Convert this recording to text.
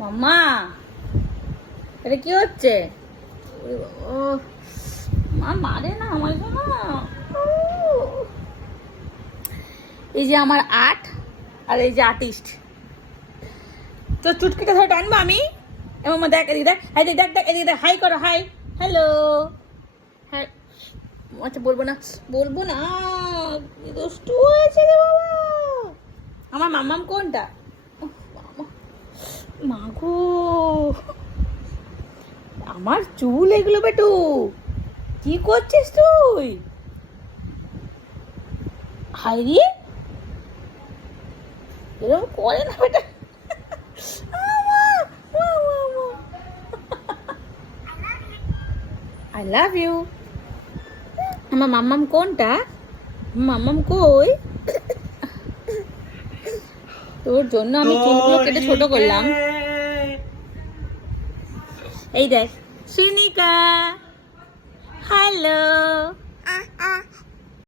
মাম্মা, এটা কি হচ্ছে? ও মা মারে না আমার জন্য। এই যে আমার আর্ট আর এই যে আর্টিস্ট। তো চুটকিটা ধরে টানবো আমি। এবং দেখ এদিকে দেখ, হাই দেখ দেখ দেখ, এদিকে দেখ, হাই করো, হাই, হ্যালো, হ্যাঁ। আচ্ছা বলবো না, বলবো না, কি দুষ্টু হয়েছে রে বাবা। আমার মাম্মাম কোনটা? মাগো, আমার চুল এগুলো বেটু, কি করছিস তুই? হাই রে, এরকম করে না বেটা। I love you. আমার মাম্মাম কোনটা? মাম্মাম কই? তোর জন্য আমি চুলগুলো কেটে ছোট করলাম। এই দেখ শ্রীনিকা, হ্যালো।